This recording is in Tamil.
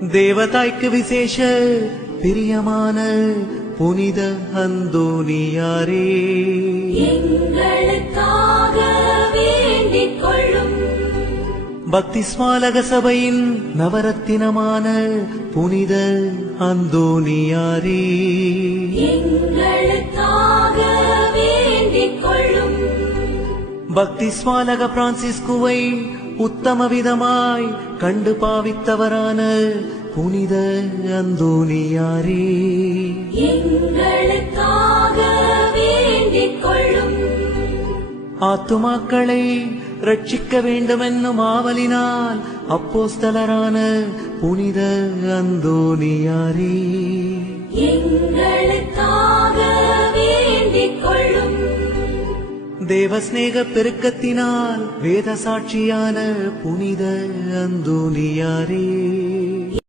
தேவதாய்க்கு விசேஷ பிரியமான புனித அந்தோனியாரே, எங்களுக்காக வேண்டிக் கொள்ளும். பக்திஸ்மாலக சபையின் நவரத்தினமான புனித அந்தோனியாரே, எங்களுக்காக வேண்டிக் கொள்ளும். பக்திஸ்மாலக பிரான்சிஸ்குவை உத்தம விதமாய் கண்டு பாவித்தவரான புனித அந்தோனியாரே, எங்களுக்காக வேண்டிக் கொள்ளும். ஆத்துமாக்களை ரட்சிக்க வேண்டுமென்னும் ஆவலினால் அப்போஸ்தலரான புனித அந்தோனியாரே, எங்களுக்காக வேண்டிக் கொள்ளும். தேவஸ்நேக பெருக்கத்தினால் வேத சாட்சியான புனித அந்தோனியாரே,